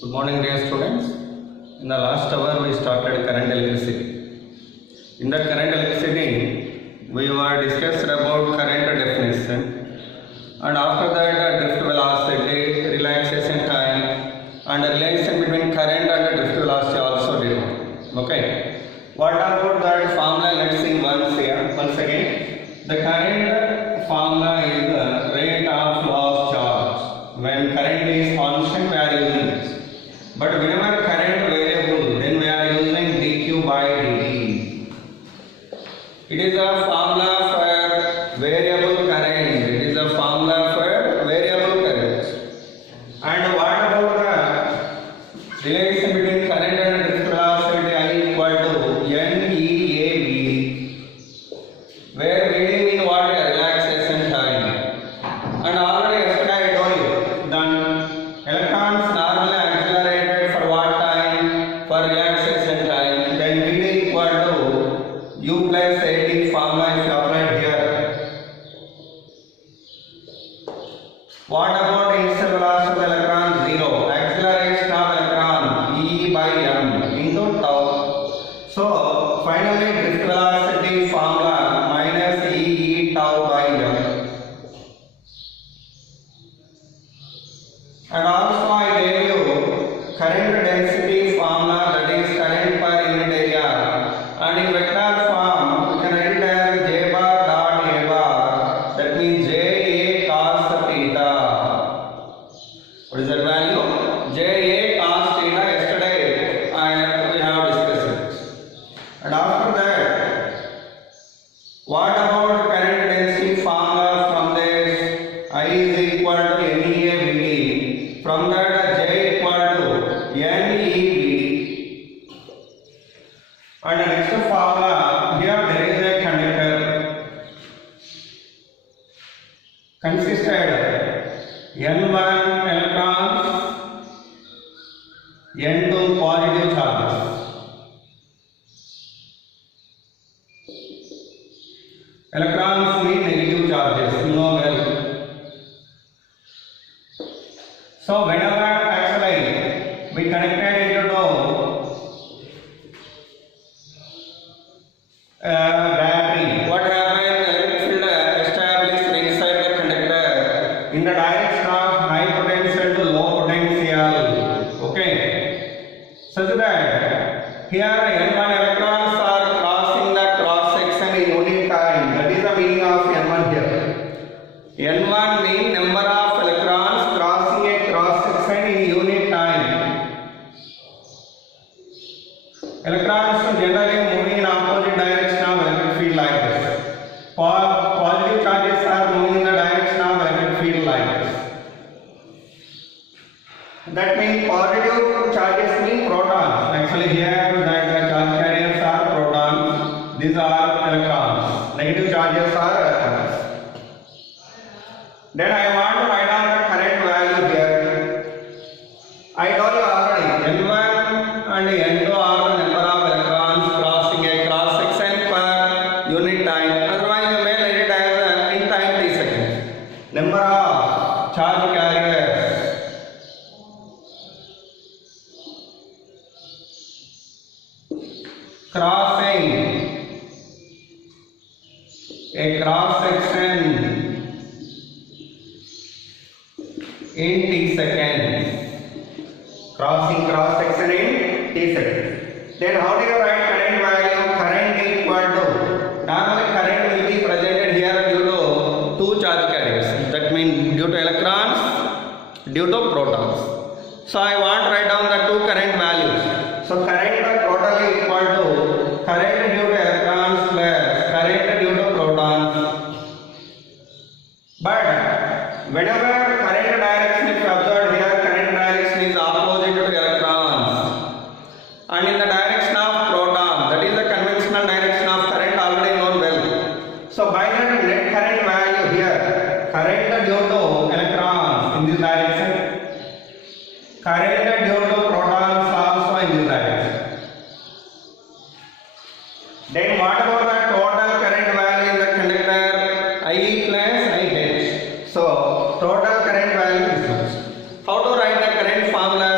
Good morning, dear students. In the last hour, we started current electricity. In that current electricity, we were discussed about current definition, and after that, drift velocity, relaxation time, and the relation between current and drift velocity also did. Okay. What about that formula? Let's see once again. The current formula is the rate of loss charge. When current is constant, we are using this. But whenever current variable, then we are using dq by dt. It is a formula for variable current. It is a formula for variable current. And what about the relation between current and drift velocity? I equal to NEAVD, where VD means what? Relaxation time. And already yesterday I told you, the electrons normally accelerated for what time? For relaxation time. Then VD equal to U plus AT formula if you apply here. What about initial velocity of the electron? 0. Acceleration of electron E by m into tau. So finally drift velocity formula minus E tau by m. And also I gave you current density formula, that is current per unit area. And in vector form, we can write it as J bar dot A bar. That means J A cos theta. What is that value? J A cos theta. Yesterday we have discussed it. And after that, what about current density formula from this? I is equal to NEAVD. From that, J equal to NEVD. And the next formula, here there is a conductor consisted N1 electrons, N2 positive charges. Electrons mean negative charges, you know well. So whenever actually we connected it to battery, what happened? Electric field established inside the conductor in the direction of high potential to low potential. Okay, such that here N1 electrons are crossing the cross section in unit time. That is the meaning of N1 here. N1 means number of electrons crossing a cross section in unit time. Electrons generally moving in opposite direction of electric field like this. Positive charges are moving in the direction of electric field like this. That means positive charges mean protons. Actually here the charge carriers are protons. These are electrons. Negative charges are electrons. Then I want to write down the current value here. I told you already, N1 and N2 are the number of electrons crossing a cross section per unit time. Otherwise, you may write it as in time t seconds. Number of charge carriers crossing a cross section in t seconds. Crossing cross section in t seconds. Then how do you write current value? Current equal to, normally current will be presented here due to two charge carriers. That means due to electrons, due to protons. So I want to write down the two current values. So current totally equal to current due to electrons plus current due to protons. But whenever current direction is observed here, current direction is opposite to electrons. And in the direction of proton, that is the conventional direction of current already known well. So by that net current value here, current due to electrons in this direction, current due to protons also in this direction. Then what about the total current value in the conductor? I plus IH. So total current value is this. How to write the current formula?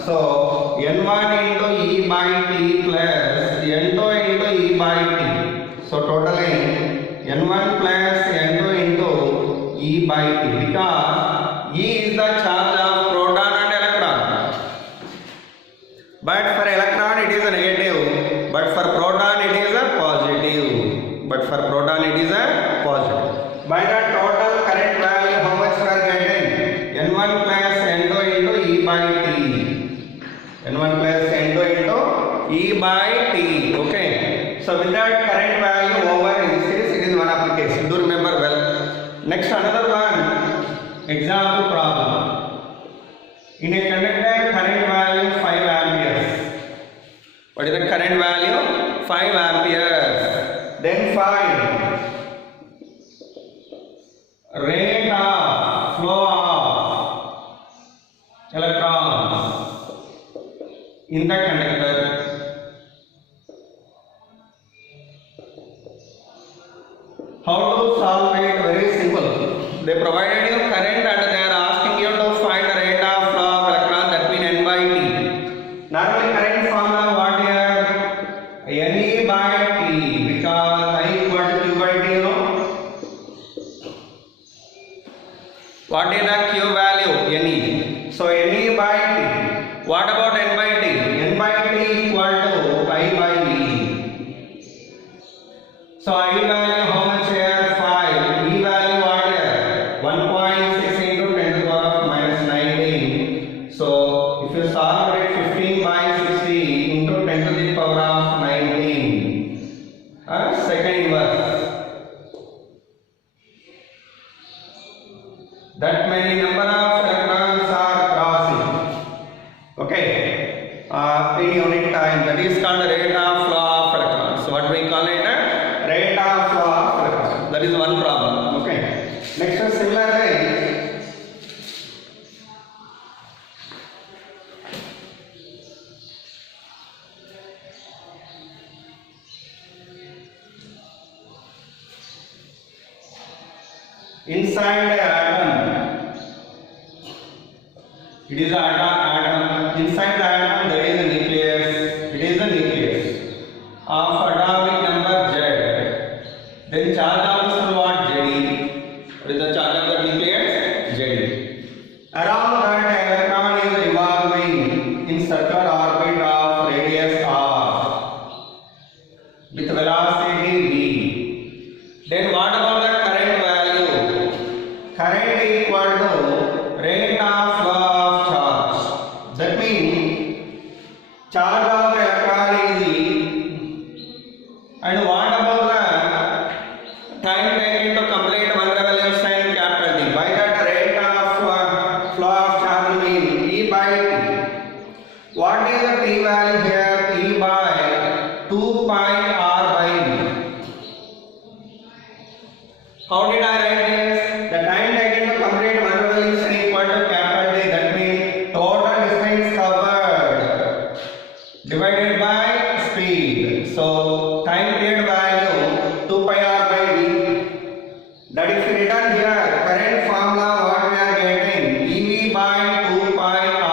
So N1 into E by T plus N2 into E by T. So totally N1 plus N2 into E by T, because E is the charge of proton and electron. But for electron it is a negative, but for proton it is a positive. But for proton it is a positive. By the total current value, how much we are getting? N1 plus N2 into E by T. N1 plus N2 into E by T. Okay. So with that current value over in this case, it is one application. Do remember well. Next, another one. Example problem. In a conductor, current value 5 amperes. What is the current value? 5 amperes. Then find rate of flow of electrons in the conductor. How to solve it? Very simple. They provided you current and they are asking you to find the rate of flow of electron, that means N by T. Normally current formula what here? Ne by T, because I equal to Q by T, you know. What is the Q value? Ne. So Ne by T. What about N by T? N by T equal to I by E. So I value how much here? 5. E value what here? 1.6 into 10 to the power minus 19. So if you solve it, 15 by 60 into 10 to the power of 19. Second inverse. That many number of electrons are crossing. Okay. In unit time. That is called the rate of flow of electrons. So what we call it? Rate of flow of electrons. That is one problem. Okay. Next, similarly, inside the atom, it is an atom. Inside the atom there is a nucleus. It is a nucleus of atomic number Z. Then charge of what? Zd. What is the charge of the nucleus? Zd. Around that electron is revolving in circular orbit of radius r with velocity v. Then what about the current value? Current equal to rate of flow of charge. That means charge of the electron is E. And what about the time taken to complete one revolution, capital T? By that rate of flow of charge means E by T. What is the T value here? E by 2 pi r by V. How did I write this? The time taken to complete one revolution equal to capital T. That means total distance covered divided by speed. So time period value 2 pi r by V. That is written here. Current formula what we are getting? EV by 2 pi r.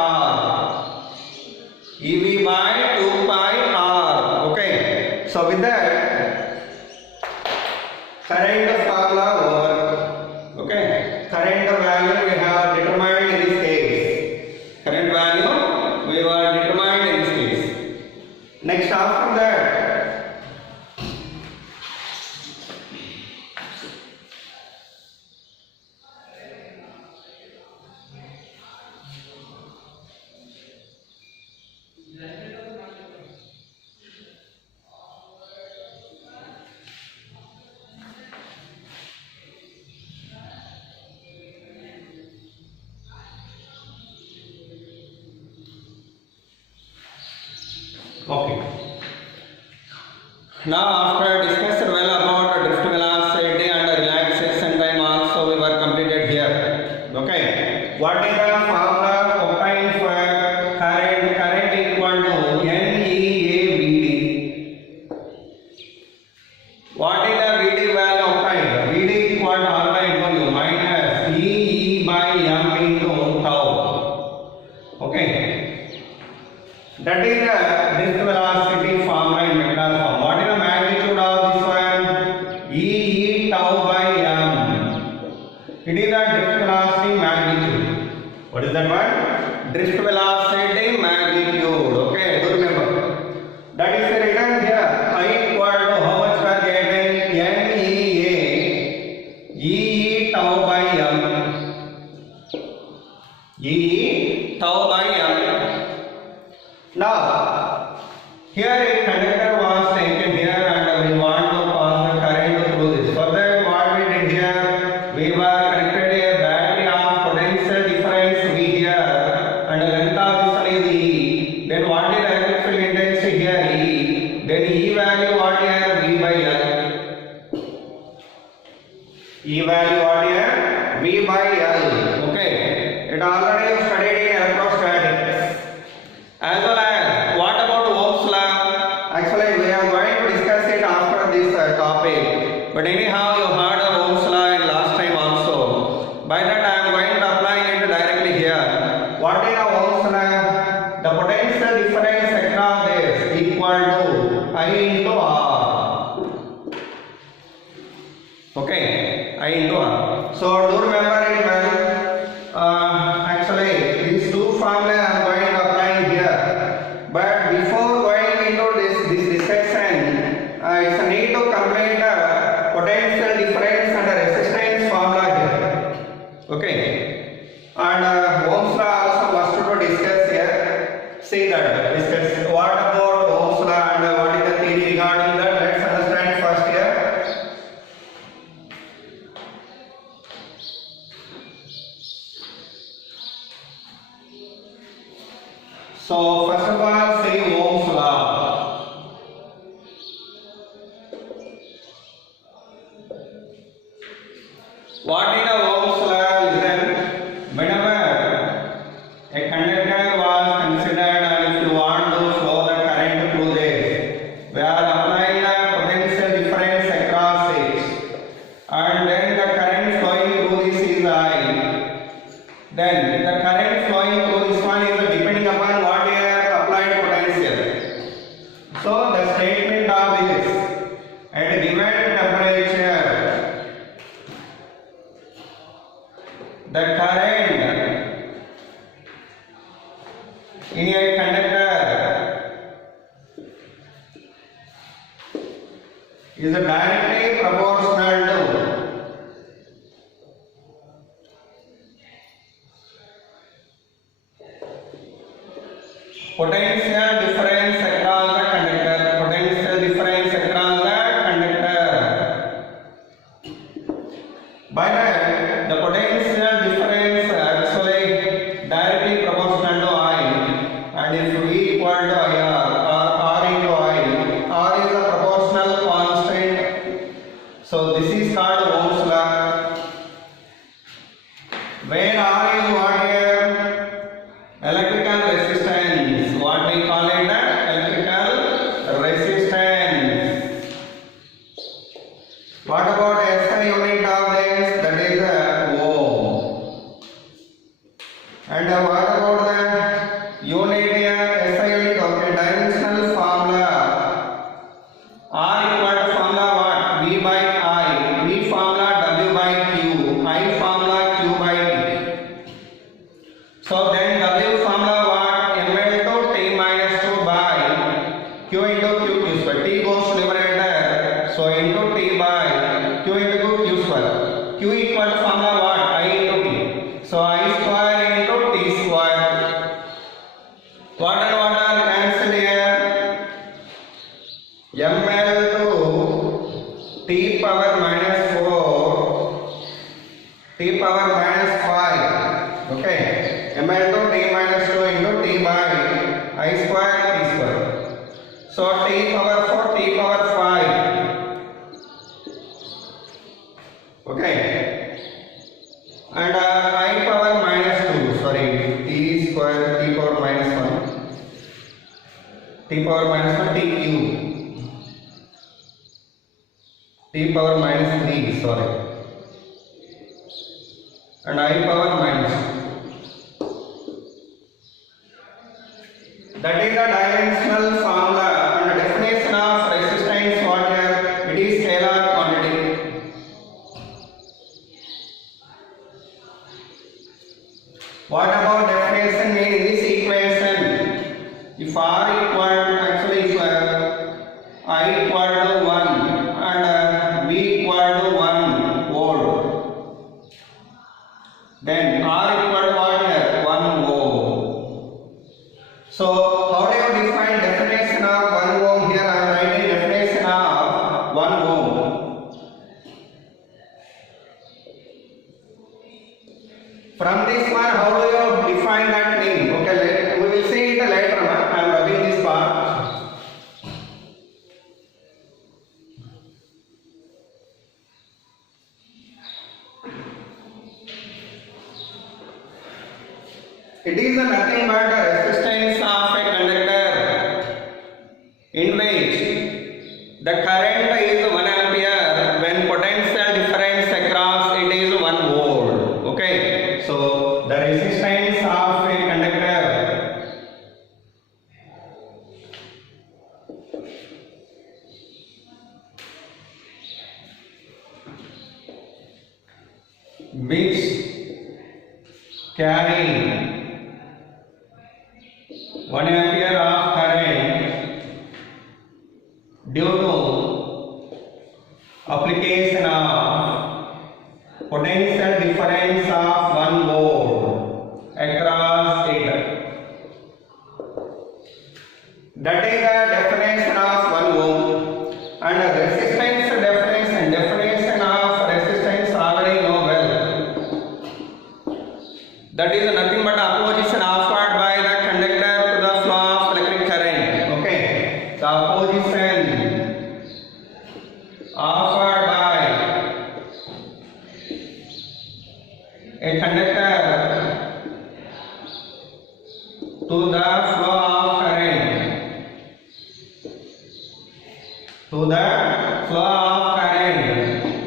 EV by 2 pi r. Okay. So with that, current formula over. Okay. Current value we have determined in this case. Current value we have determined in this case. Next, after that, okay. Now after discussing well about drift velocity and relaxation time also we were completed here. Okay. What is the formula obtained for current? Current equal to NEAVD. What is the VD value obtained? VD equal to R by W minus EE by M into tau. Okay. That is the disk velocity formula in vector form. What is the magnitude of this one? E tau by m. It is the drift velocity magnitude. What is that one? Drift velocity magnitude. Okay, do remember. That is written here. I equal to how much we are getting? MEA E tau by m. E tau by m. Now, here a conductor was taken here and we want to pass the current through this. For that, what we did here, we were connected a battery of potential difference V here and the length of this one is E. Then what is the electric field intensity here? E. Then E value what here? V by L. E value what here? V by L. Okay. It already studied in electrostatics. As well as what about Ohm's law? Actually, we are going to discuss it after this topic. But anyhow, you heard of Ohm's law in last time also. By that, I am going to apply it directly here. What is the Ohm's law? The potential difference across this equal to I into R. Okay, I into R. So do remember it well. Actually, these two formulas I am going to apply here. But before going into this discussion, it's a need to complete the potential difference and the resistance formula here. Okay. And Ohm's law also was to discuss here. See that. Discuss what about Ohm's law and what is the theory regarding that. Let's understand first here. So first of all, say Ohm's law. What is the Ohm's law? Listen, whenever a conductor was considered and if you want to flow the current through this, we are applying the potential difference across it, and then the current flowing through this is I. Then the current flowing through this one is depending upon what you have applied potential. So the statement of this at given temperature, the current in a conductor is directly proportional to potential difference across the conductor. Potential difference across the conductor. By that, the potential difference actually directly proportional to I, and if V equal to IR or R into I, R is a proportional constant. So this is called Ohm's law. When R is what here? Electrical resistance. What we call it? Electrical resistance. What about SI unit of this? That is ohm. And what about the unit here? SI unit. Okay, dimensional formula. R equal to formula what? V by I. V formula W by Q. I formula Q by T. So then W formula what? ML to T minus 2 by Q into Q square. T goes to numerator. So into T by Q into Q square. Q equal to formula what? I into T. So I square into T square. What and what are cancelled here? ML to T power minus 4. T power minus 5. Okay. ML to T minus 2 into T by I square T square. So T power 4, T power 5. Okay. And I power minus 2. Sorry. T square, T power minus 1. T power minus 1, T cube. T power minus 3. Sorry. And I power minus 2. That is the dimensional formula and the definition of resistance what here? It is scalar quantity. What about definition in this equation? If R equal actually if I equal to 1 and V equal to 1 volt, then R equal to what here? 1 ohm. So how do you define definition of 1 ohm? Here I am writing definition of 1 ohm. From this one, how do you define that thing? Okay, we will see it later. I am rubbing this part. It is nothing but the resistance of a conductor in which the current is 1 ampere when potential difference across it is 1 volt. Okay, so the resistance of a conductor which carry 1 ampere of current due to application of potential difference of 1 volt across it. That is the definition of 1 ohm. And the resistance definition of resistance already know well. That is nothing but opposition offered by the conductor to the flow of electric current. Okay, the opposition offered by a conductor to the flow of current,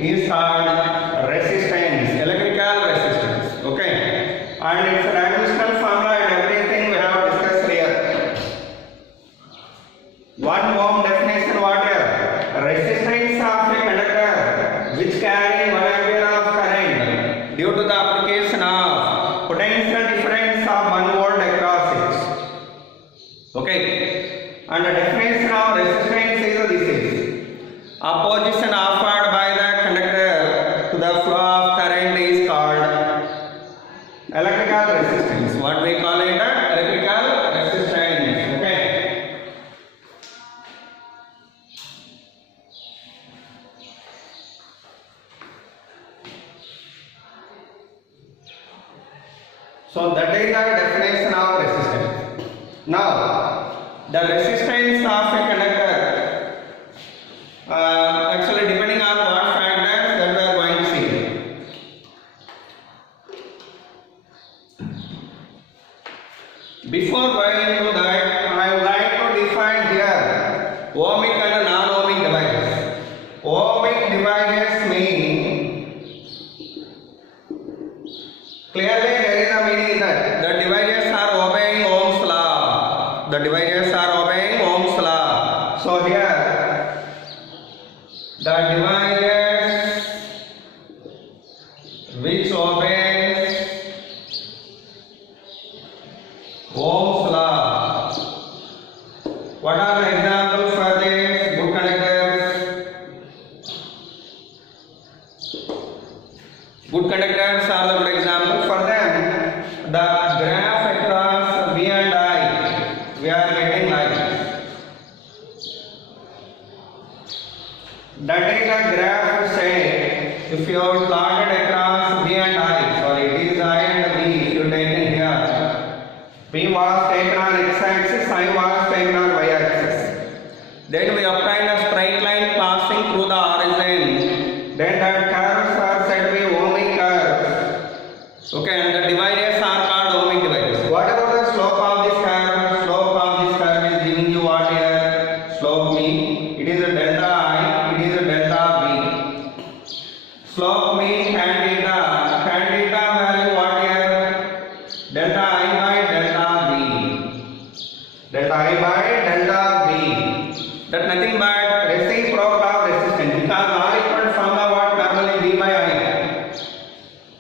is called resistance, electrical resistance. Okay, and its dimensional formula and everything we have discussed here. 1 ohm definition what here? Resistance of a conductor which carry 1 ampere of current due to the application of potential difference of 1 volt across it. Okay, and the definition of resistance is this is opposition offered by the conductor to the flow of current is called electrical resistance. What we call it? Electrical resistance. Okay. So that is the definition of resistance. Now, the resistance of a conductor actually depending on what factors that we are going to see. Before going into that, I would like to define here ohmic and non-ohmic devices. Ohmic devices mean clearly there is a meaning that the devices are obeying Ohm's law. The devices are obeying Ohm's law. So here the devices which obeys Ohm's law. What are the examples for this? Good conductors. Good conductors are the good example for them. The graph across V and I, we are getting like this. That is a graph say if you have plotted across V and I, sorry it is I and V if you take it here. V was taken on x axis, I was taken on y axis. Then we obtain a straight line passing through the origin. Then that curves are said to be ohmic curves. Okay, and the dividers are called ohmic dividers. What about the slope of this curve? Slope of this curve is giving you what here? Slope mean. It is a delta I, it is a delta V. Slope mean tan theta. Tan theta value what here? Delta I by delta V. delta I by delta V. That nothing but reciprocal of resistance, because R equal to formula what normally V by I.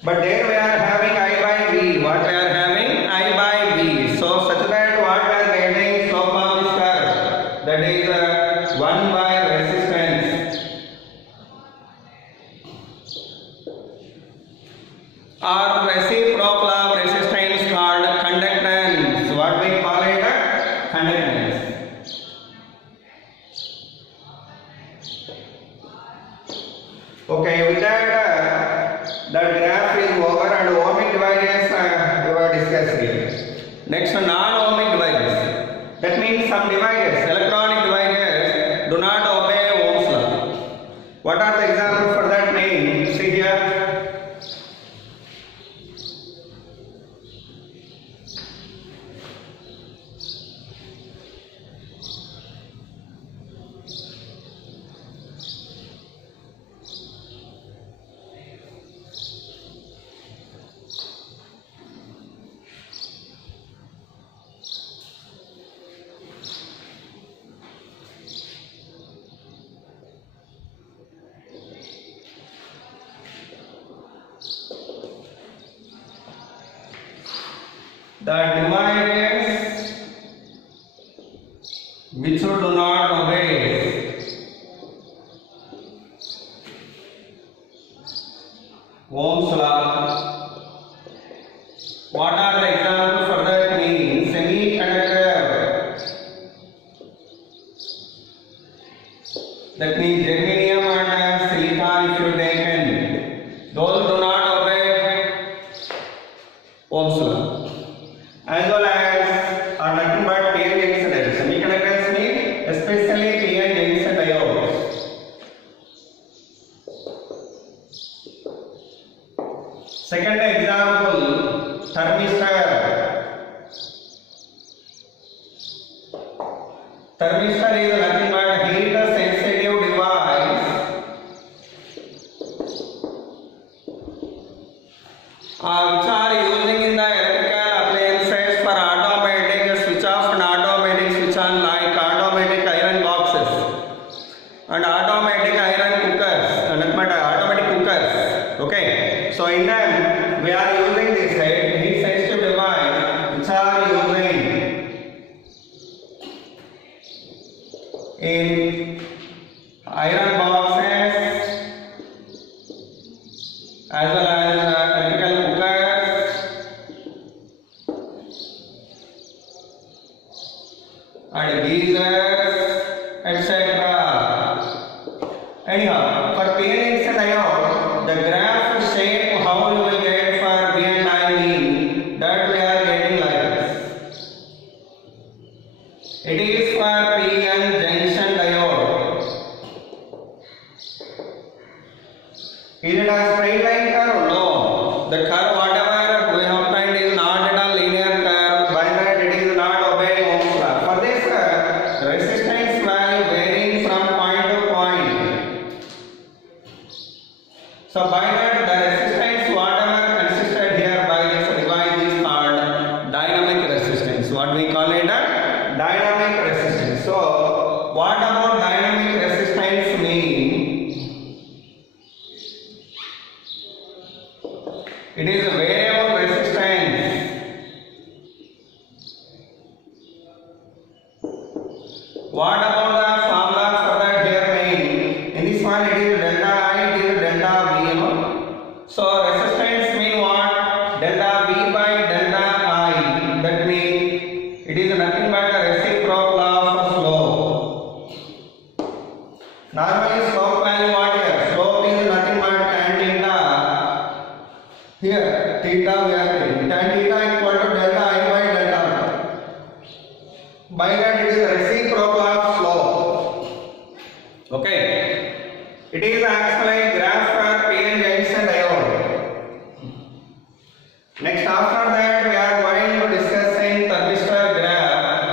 But there we are having I by V. What we are having? I by V. So such that what we are getting slope of this curve, that is 1 by resistance. Or reciprocal of resistance called conductance. What we call it? Conductance. Okay, with that, that graph is over and ohmic devices we were discussing. Next, non-ohmic devices. That means some devices, electronic devices, do not obey Ohm's law. What are the examples for that name? See here. The devices which do not obey Ohm's law. What are the examples for that means? Semiconductor. That means germanium and silicon if you taken. Those do not obey Ohm's law. As well as are nothing but PN junction diodes. Semiconductors mean especially PN junction diodes. Second example, thermistor. Thermistor is nothing but heat sensitive device. Which are using in the electrical appliances for automatic switch off and automatic switch on, like automatic iron boxes and automatic iron cookers and automatic cookers. Okay, so in them we are using this heat sensitive device which are using in iron boxes as well as electrical cookers and geysers, etc. Anyhow, for PN junction diode, the graph shape how you will get for V and I mean that we are getting like this. It is for PN junction diode. Is it a straight line curve? No. The curve whatever we have obtained is not at a linear curve. By that it is not obeying Ohm's law. For this resistance value varying from point to point. So by that the resistance whatever consisted here by this device is called dynamic resistance. What we call it? Dynamic resistance. So what about dynamic resistance mean? It is a variable resistance. What about the formula for that here mean? In this one it is delta I, it is delta V. So resistance mean what? Delta V by delta I. That means it is nothing but a reciprocal of slope. Normally slope value what here? Slope is nothing but tan theta. Here theta we are taking. Tan theta equal to delta I by delta. By that it is a reciprocal of slope. Okay. It is actually graph for PN junction diode. Next after that we are going to discuss in thermistor graph.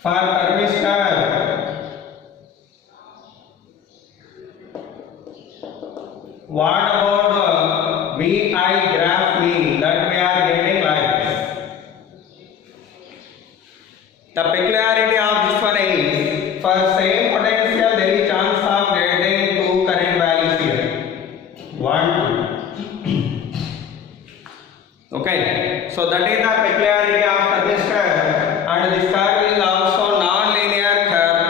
For thermistor, what about VI graph mean that we are getting like this? The peculiarity of this one is for same potential there is chance of getting two current values here. 1, 2. Okay, so that is the peculiarity of thermistor, and this curve is also non-linear curve.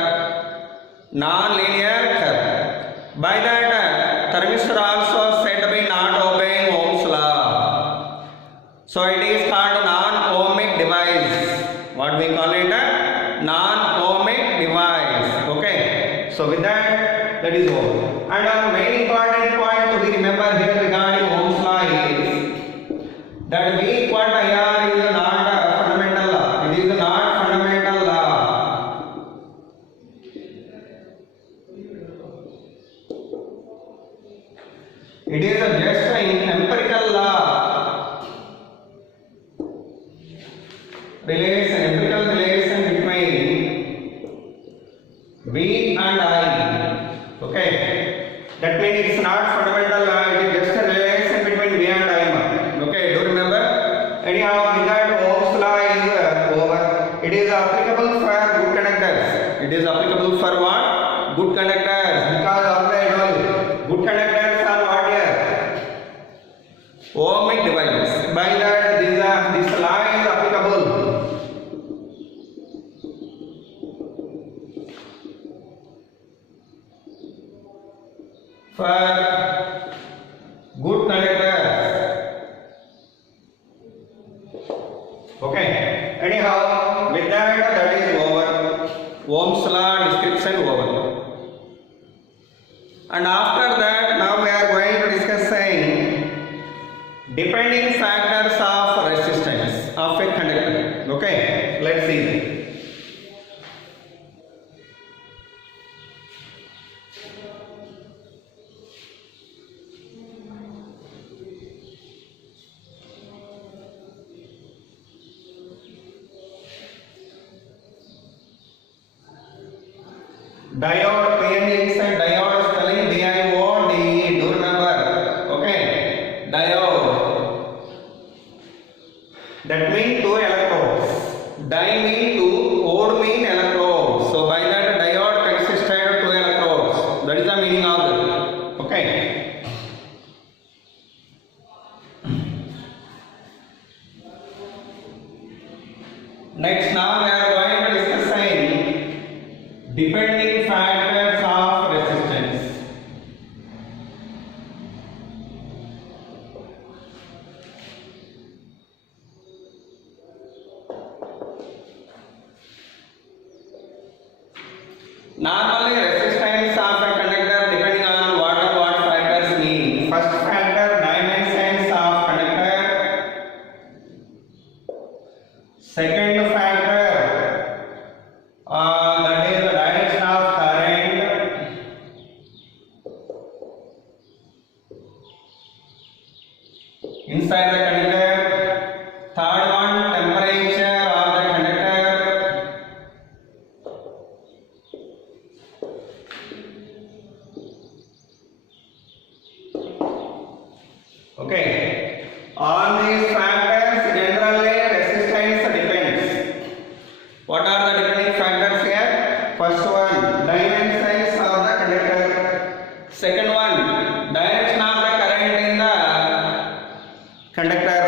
Non-linear curve. By that, thermistor also said to be not obeying Ohm's law. So it is called non-ohmic device. What we call it? Non-ohmic device. Okay. So with that is all. And our main important point to be remember here regarding Ohm's law is that V equal to IR is not a fundamental law. It is not fundamental law. It is just an empirical law. Empirical relation between V and I. Okay. That means it's not fundamental law. It is just a relation between V and I. Okay. Do remember? Anyhow, with that Ohm's law is over. It is applicable for good conductors. It is applicable for what? Good conductors. Because already I told you, good conductors are what here? Ohmic device. By that this law is applicable. For good conductors. Okay. Anyhow, with that is over. Ohm's law description over. And after that, now we are going to discuss saying depending factors of resistance of a conductor. Okay. Let's see. Diode, PN inside diode spelling DIODE. Do remember? Okay. Diode. That means two electrodes. Di mean two, ode mean electrodes. So by that diode consisted of two electrodes. That is the meaning of that. Okay. Next, now we are going to discuss saying depending factors of resistance. Normally, resistance of a conductor depending on what factors mean. First factor, dimensions of conductor. Second factor, that is the direction of current. Inside the conductor. Third one, temperature of the conductor. Okay. On these factors, generally resistance depends. What are the depending factors here? First one, dimensions of the conductor. Second one, direction of the current in the conductor.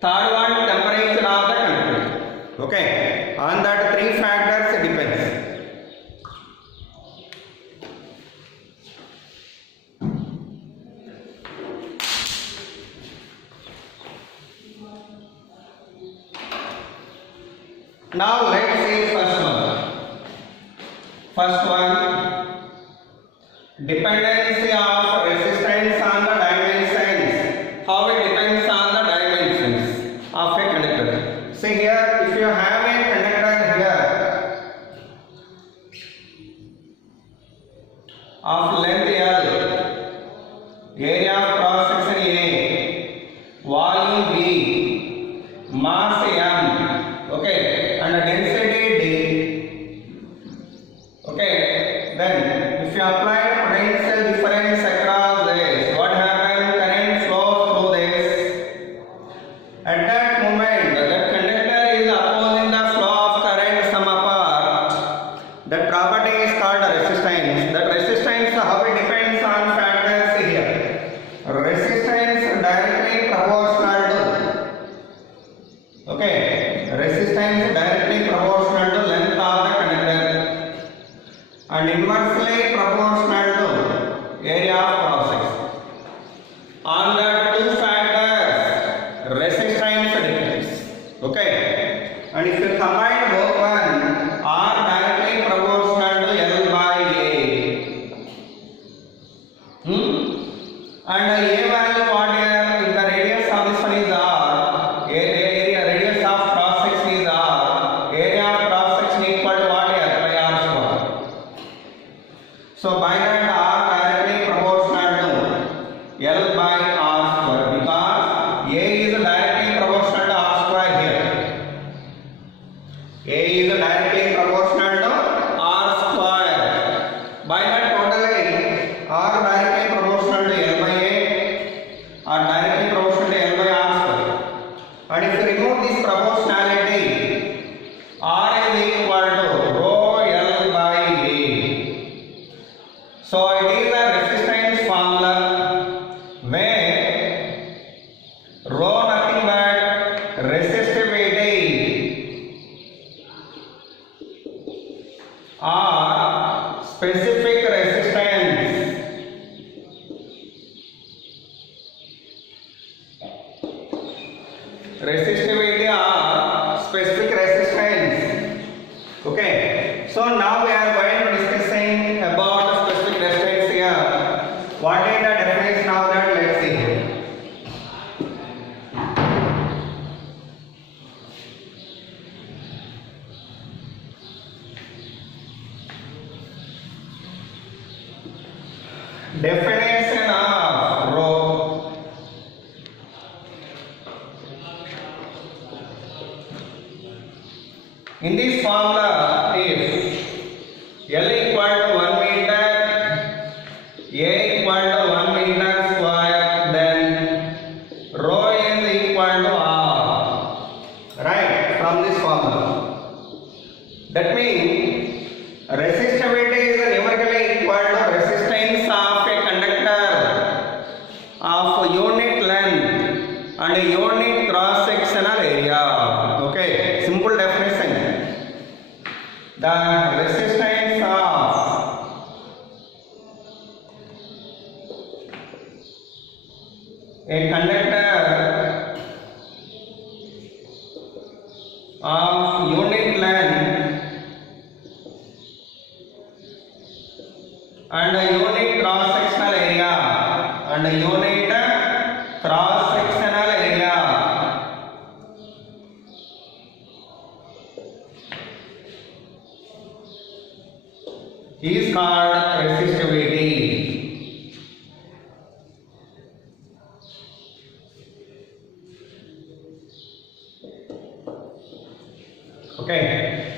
Third one, temperature of the conductor. Okay. On that three factors depends. Now let's see first one. First one, dependency of resistance on the dimensions. How it depends on the dimensions of a conductor. See here, if you have a conductor here of length L, area of cross section A, volume V, mass M, okay, and density D, area of cross section. On the two factors, resistance depends. Okay, and if you combine both one, R directly proportional to L by A. And A value what here? If the radius of this one is R, radius of cross section is R, area of cross section equal to what here? By R square. So by that R directly proportional to L by R square, because A is directly proportional to R square here. A is directly proportional to R square. By that totally R directly proportional to L by A, or directly proportional to L by R square. And if you remove this proportionality, R is equal to rho L by A. So it is a resistance formula where rho nothing but resistivity or specific resistance. Resistivity or specific resistance. Okay, so now we are going to discussing about the specific resistance here. What is the definition of that? Let's see here. Definition of rho. In this formula, if L equal to 1 meter, A equal to 1 meter square, then rho is equal to R. Right, from this formula. That means resistivity is numerically equal to resistance of a conductor of unit length and a unit cross sectional area. Okay, simple definition. The resistance of a conductor of unit length and a unit cross sectional area and a unit cross sectional area is called resistivity. Okay,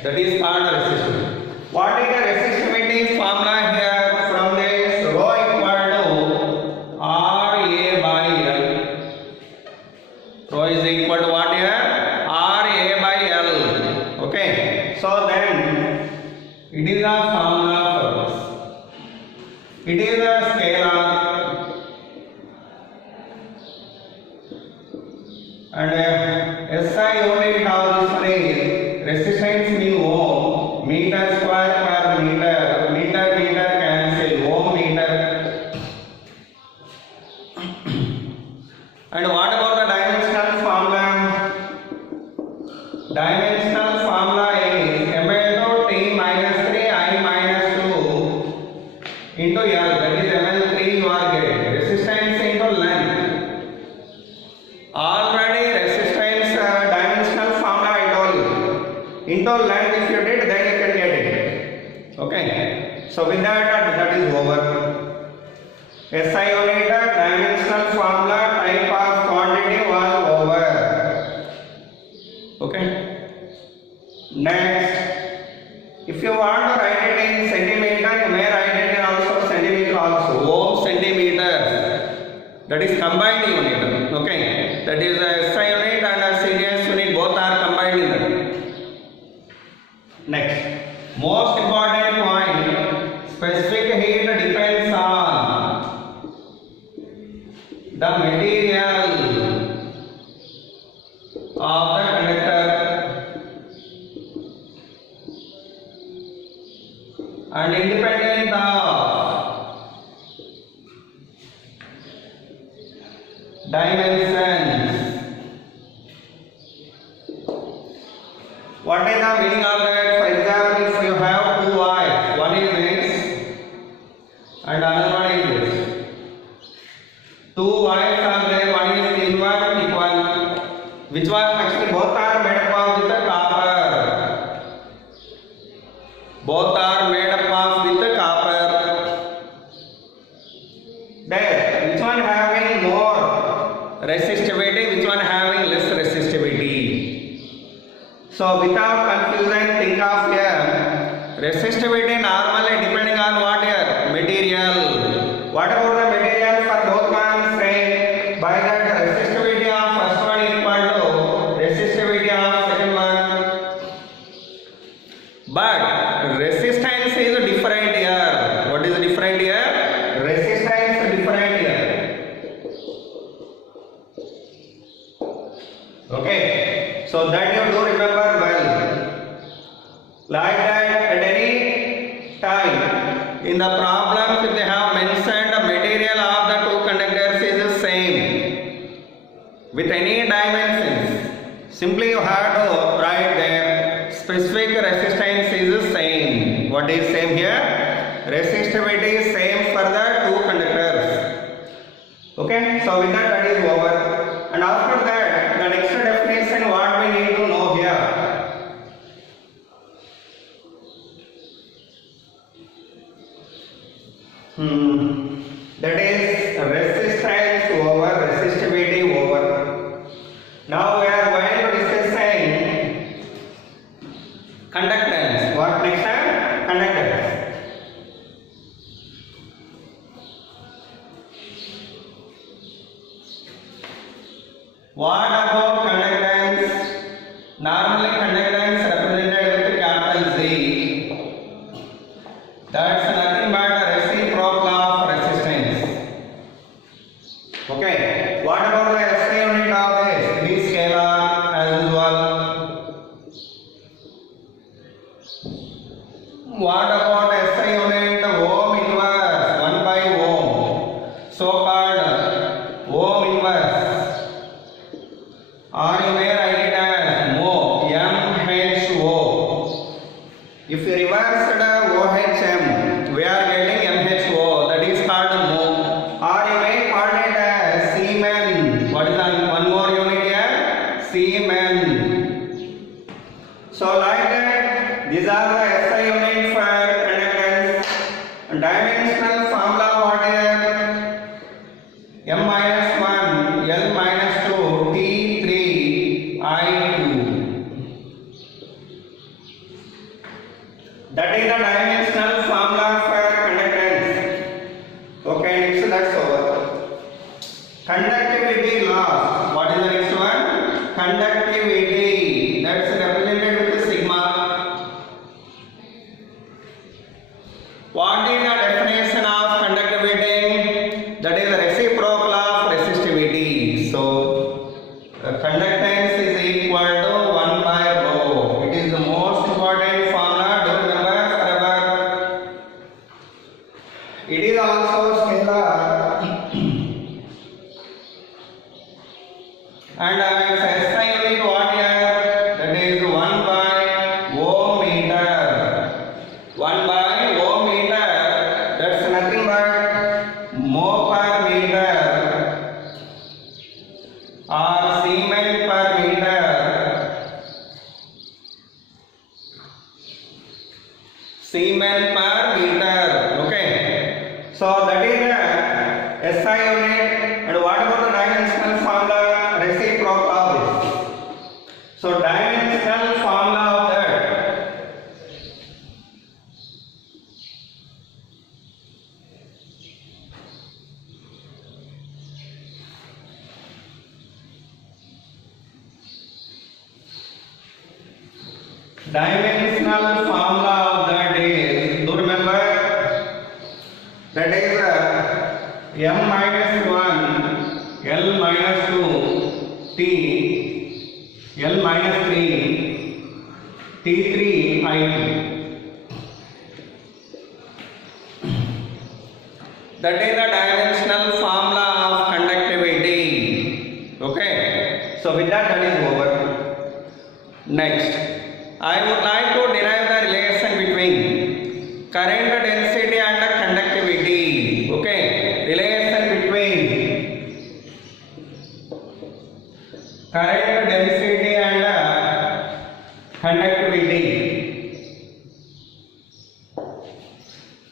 that is called resistivity. What is the resistivity formula here? From this, rho equal to RA by L. Rho is equal to what here? RA by L. Okay, so then it is a formula for this. It is a scalar and SI unit of this one is resistance mean ohm, meter square per meter, meter cancel, ohm meter. And what about the dimensional formula? Dimensional formula is ml to t minus 3 I minus 2 into L, that is ml3 you are getting. Resistance into length. Already resistance dimensional formula I told you. Into length if you did, then you can get it. Okay. So with that is over. SI unit dimensional formula type of quantity was over. Okay. Next, if you want to write it in centimeter, you may write it in also centimeter also. Ohm centimeter. That is combined unit. Okay. That is a SI unit and a CDS unit, both are combined in that. Next, most important point, specific heat depends on the material of the conductor and independent of dimensions. What is the meaning of that? For example, if you have two wires, one is this and another one is this. Two wires are there, one is thin one, thick one. Which one? Actually both are made up of with the copper. Both are made up of with the copper. There, which one having more resistivity, which one having less resistivity? So without confusion, think of here. Resistivity normally depending on what here? Material. What about the material for both ones? Same. By that resistivity of first one equal to resistivity of second one. But resistance is different here. What is different here? Resistance is different here. Okay. So that you do remember well. Like that at any time in the problems if they have mentioned the material of the two conductors is the same with any dimensions. Simply you have to write there specific resistance is the same. What is same here? Resistivity is same for the two conductors. Okay, so with that is over. And after that the next definition what we need to know here. That is resistance over resistivity over. Now we are going to discussing conductance. What next time? Conductance. What about conductance? Normally conductance represented with capital Z. That's nothing but a reciprocal of resistance. Okay. What about the SI unit of this? This scalar as usual. What about SI unit? Ohm inverse 1 by ohm. So called ohm inverse. Or you may write it as mho, MHO. If you reverse the OHM, we are getting MHO, that is called mho. Or you may call it as Siemens. What is that? One more unit here? Siemens. So like that, these are the SI unit for conductance. Dimensional formula what is? M minus 1, L minus 2, T3, I2. That is the dimensional formula for conductance. Okay, next that's over. Conductivity loss. What is the next one? Conductivity. That's represented with sigma. What is the definition of conductivity? That is the reciprocal of resistivity. So conductance is equal to 1 by rho. It is the most important formula. Do remember forever. It is also scalar. And its SI unit what here? That is 1 by ohm meter. 1 by ohm meter. That's nothing but mho per meter or Siemens per meter. Siemens per meter. Okay. So that is the SI unit. And what about the dimensional formula? Reciprocal of this. So dimensional formula of that. Dimensional formula of that is, do remember, that is M minus 1, L minus 2, T, L minus 3, T3, I2. That is the dimensional formula of conductivity. Next, I would like to derive the relation between current density and the conductivity. Okay, relation between current density and conductivity.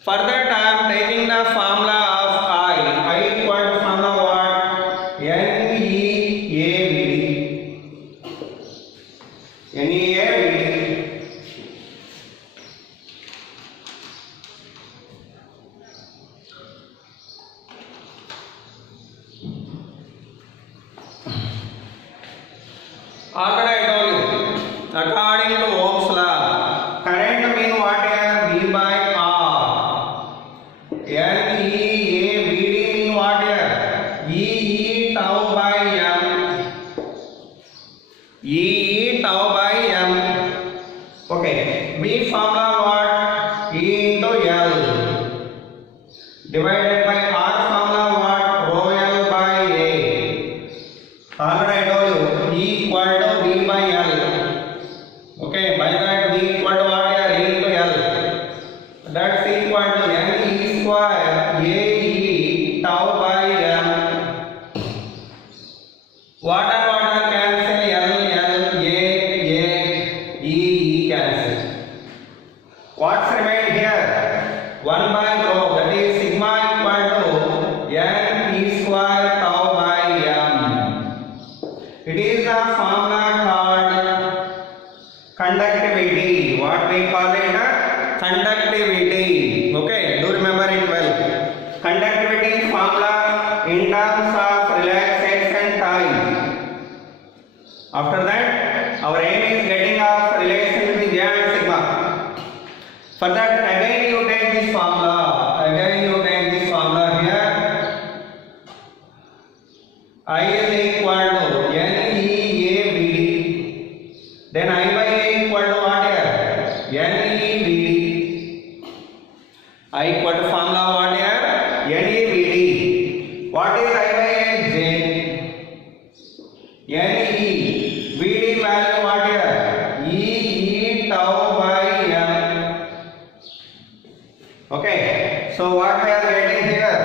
For that, I am taking the formula of I. I equal to formula what? NEAVD. NEAVD. Already I told you, according to Ohm's law, current mean what here? V by R. NEAVD mean what here? E tau by M. E tau by M. Okay, V formula what? E into L divided by R formula what? Rho L by A. Already I told you, E equal to V by L. Okay, by that V equal to what here? E into L. That's equal to NE square AE tau by M. Water cancel, L, A, E cancel. What's remain here? 1 by rho, that is sigma equal to NE square tau by M. It is the formula called conductivity. What we call it? Conductivity. Okay, do remember it well. Conductivity formula in terms of relaxation time. After that, our aim is getting of relation between J and sigma. For that, again you take this formula. Here. I is equal to NEAVD. Then I by A equal to what here? NEVD. I equal to formula what here? NEVD. What is I by A? J. NE. VD value what here? E tau by M. Okay. So what we are getting here?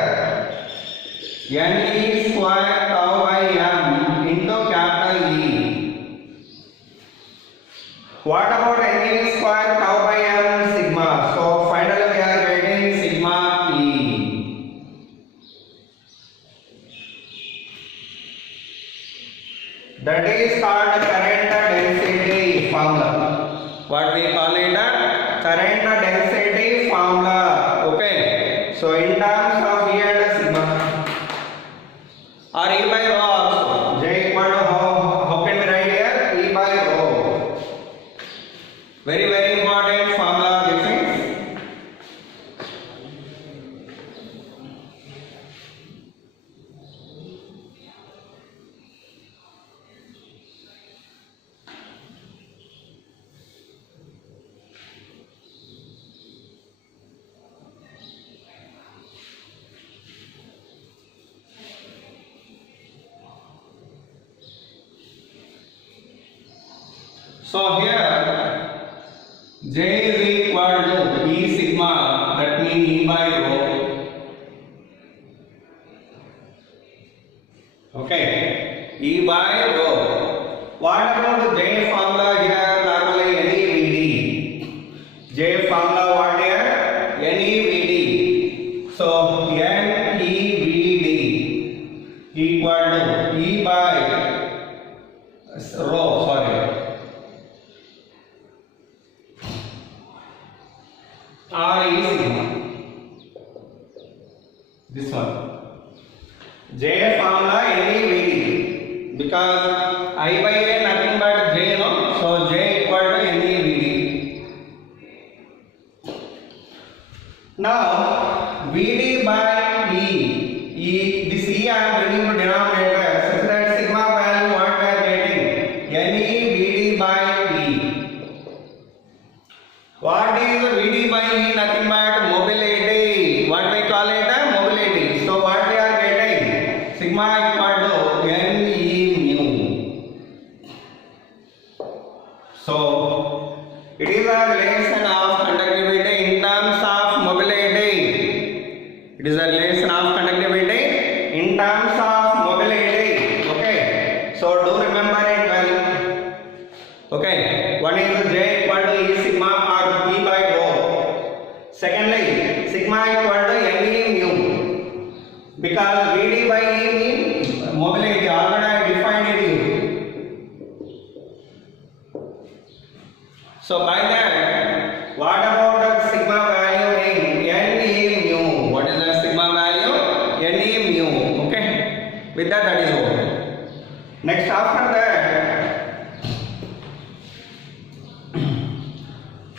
NE square tau by M into capital E. What about NE square tau by M? Sigma. So finally we are getting sigma E. That is called current density formula. What we call it? Current density formula. Okay. So in terms of E and sigma, or E by rho also. J equal to how can we write here? E by rho. Very important formula this is. So here J is equal to E sigma, that means E by rho. Okay, E by rho. What about the J formula here? Normally NEVD. J formula what here? NEVD. So NEVD equal to E by rho. Sorry. R is sigma. This one. J formula NEVD. Because I by A nothing but J, no? So J equal to NEVD. Now VD by E. This E I am bringing to denominator such that sigma value what we are getting? NEVD by E. What is VD by E? Nothing but mobility. What we call it? Mobility. So what we are getting? Sigma equal to NE mu. So because VD by E means mobility. Already I defined it here. So by that, what about the sigma value in NE mu? What is the sigma value? NE mu. Okay. With that, that is over. Next, after that,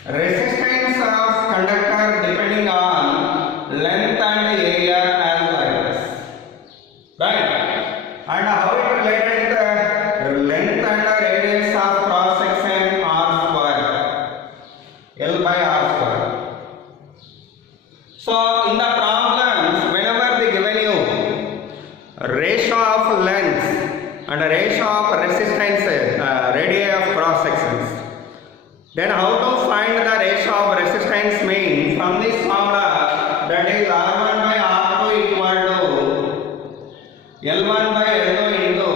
resistance of conductor depending on length and area as like this. Right? And how it related the length and the radius of cross section r square. L by r square. So in the problems, whenever they given you ratio of length and ratio of resistance, radii of cross sections, then how to find the ratio of resistance means from this formula, that is R1 by R2 equal to L1 by L2 into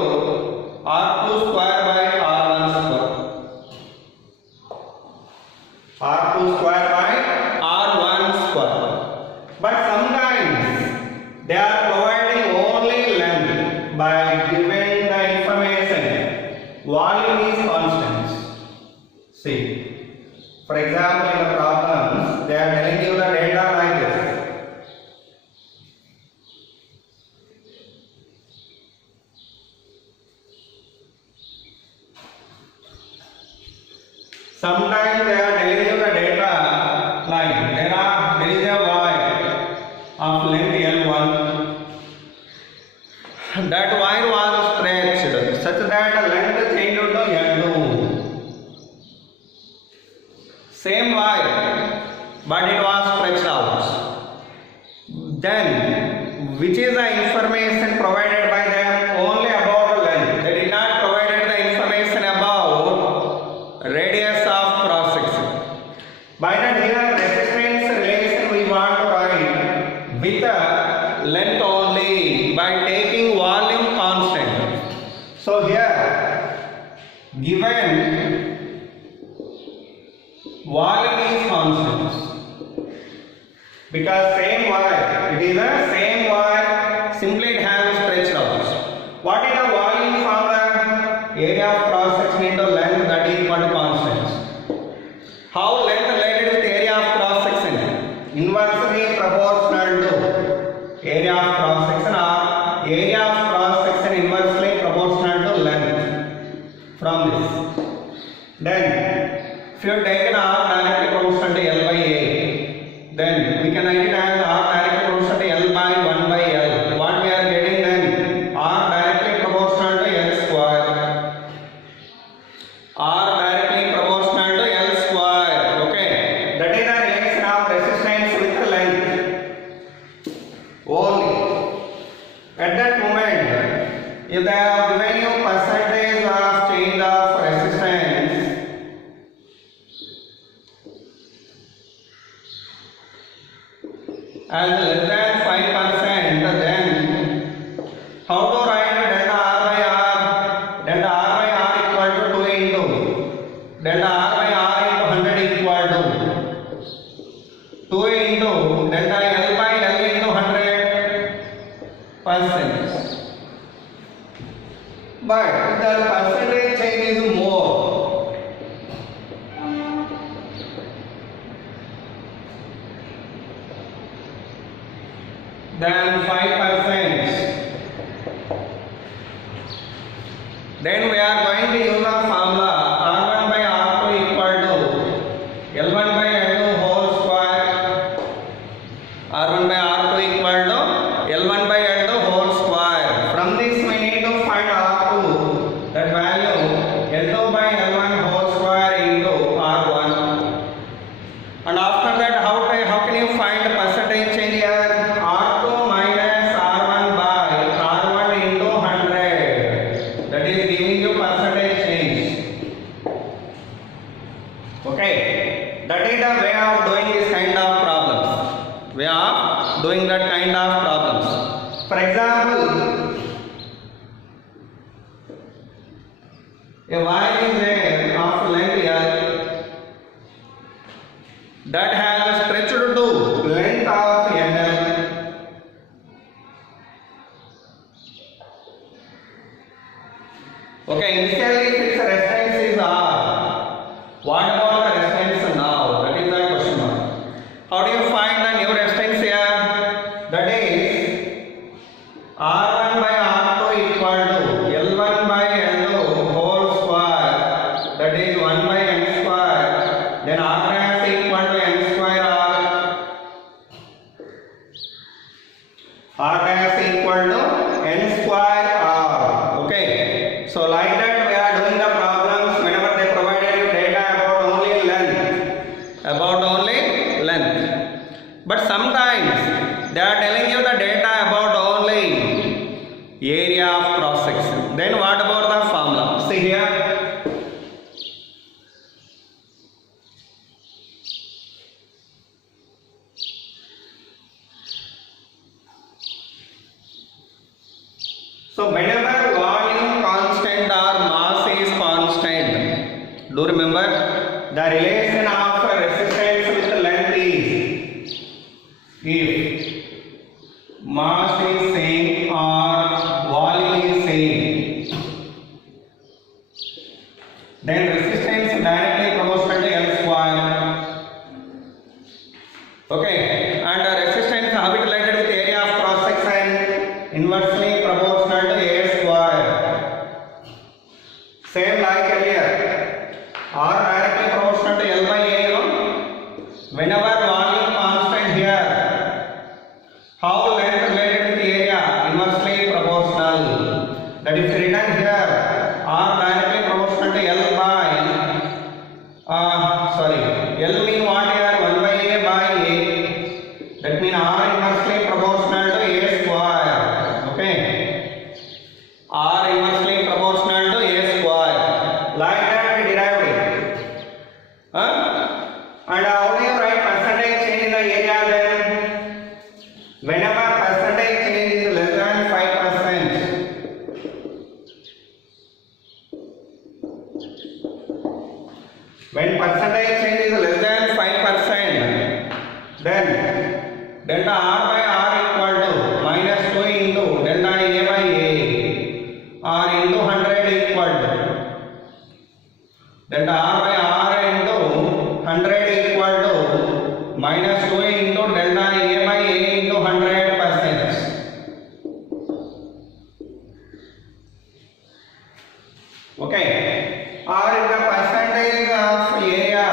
R2 square by R1 square. R2 square by R1 square. But sometimes they are providing only length by giving the information volume is constant. See. For example, in the problems, they are telling you the data like this. Sometimes they are telling you the data like there is a wire of length L1. That wire was stretched such that the length changed to L2. Same wire, but it was stretched out. Then, which is the information provided by them only about the length? They did not provide the information about radius of cross section. By that here, resistance relation we want to write with the length only by taking volume constant. So here, given volume is constant because same wire, it is the same wire, simply it has stretched out. What is the volume formula? Area of cross section into length, that is equal to constant. How length related with area of cross section? Inversely proportional to area of cross section, or area of cross section inversely proportional to length from this. Then if you take an R directly proportional to L by A, then we can write it as R directly proportional to L by 1 by L. What we are getting then? R directly proportional to L square. R directly proportional to L square. Okay. That is the relation of resistance with the length. Only. At that moment, if they have given you percentage of change of resistance, as less than 5%, then how to write delta R by R? Delta R by R equal to 2 into delta R by R into 100 equal to 2 into delta L by L into 100%. But the percentage change is more. Than 5%. Then we are going to use the formula R1 by R2 equal to L1 by L2 whole square. R1 by R2 equal to L1 by L2 whole square. From this we need to find R2, that value L2 by L1 whole square into R1. And after that, how can you find the percentage change here? R2 minus R1 by R1 into 100. That is giving you percentage change. Okay. That is the way of doing this kind of problems. Way of doing that kind of problems. For example, a wire is there of length L that has stretched to length of NL. Okay, initially fixed resistance is R. What about the resistance now? That is the question mark. How do you find the new resistance here? That is R1 by R2 equal to L1 by L2 whole square. That is 1 by N square. Then R dash equal to N square R. R dash equal to N square R. Okay. So like that we are doing the problems whenever they provided you data about only length. About only length. But sometimes they are telling you the data about only area of cross section. Then what about the formula? See here. So whenever volume constant or mass is constant, do remember the relation of resistance with length is if mass is same or volume is same, then resistance directly proportional to L square. Okay, and resistance how it related with area of cross section? Inversely proportional to A square. Same like earlier. R directly proportional to L by A, you know. Whenever volume constant here, how length related with the area? Inversely proportional. That is written here. R directly proportional to L by L mean what here? 1 by A by A. That means R inversely proportional to A square. Okay. R inversely proportional to A square. Like that we derived it. And how do you write percentage change in the area then? Whenever percentage change is less than 5%. When percentage change is less than 5%, then delta R by R equal to minus 2 into delta A by A. R into 100 equal to delta R by R into 100 equal to minus 2 into delta A by A into 100%. Okay. R is the percentage of area,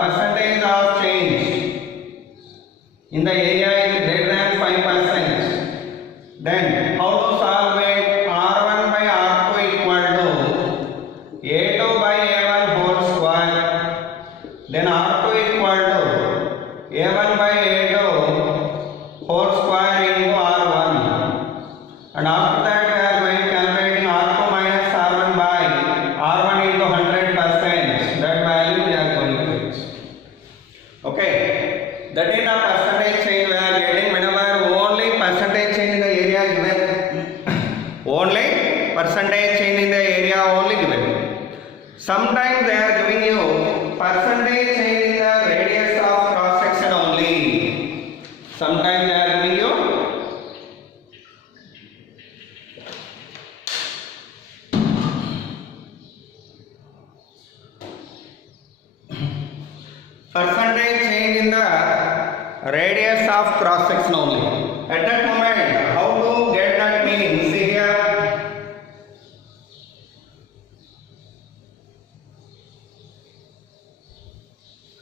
percentage of change in the area is greater than 5%. Then how to solve it? R1 by R2 equal to A2 by A1 whole square. Then R2 equal to A1 by A2 whole square into R1. And after that we are going to calculating R2 minus R1 by R1 into 100%. That value we are going to use. Okay. That is the percentage change we are getting whenever only percentage change in the area is given. Only percentage change in the area only given. Sometimes they are giving you percentage change in the radius of cross section only. Sometimes they are giving you percentage change in the radius of cross section only. At that moment, how to get that meaning? See here.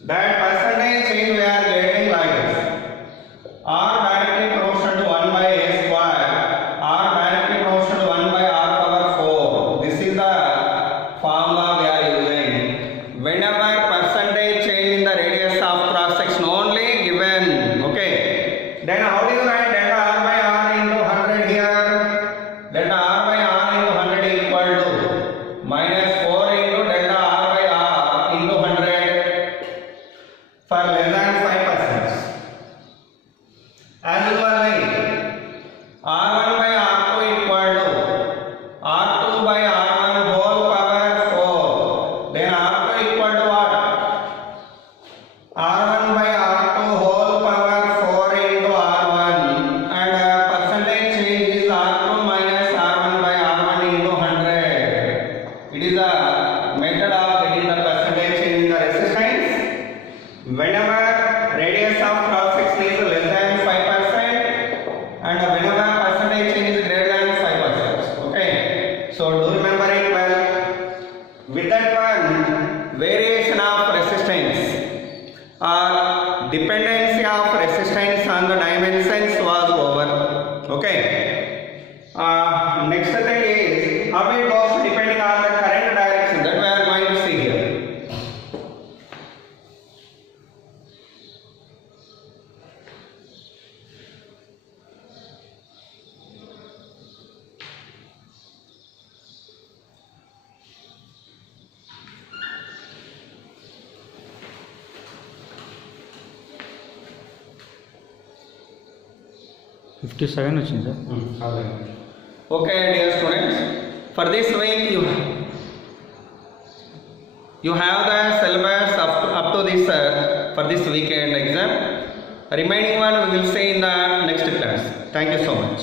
That percentage change we are getting like this. R directly proportional to 1 by A square. R directly proportional to 1 by R power 4. This is the formula we are using. Whenever percentage change in the radius of cross section only given. Okay. Then how do you write delta R by R into 100 here? Next thing is how it goes depending on the current direction that we are going to see here. $57 వచ్చింది sir. Okay, dear students, for this week you have the syllabus up to this for this weekend exam. Remaining one we will see in the next class. Thank you so much.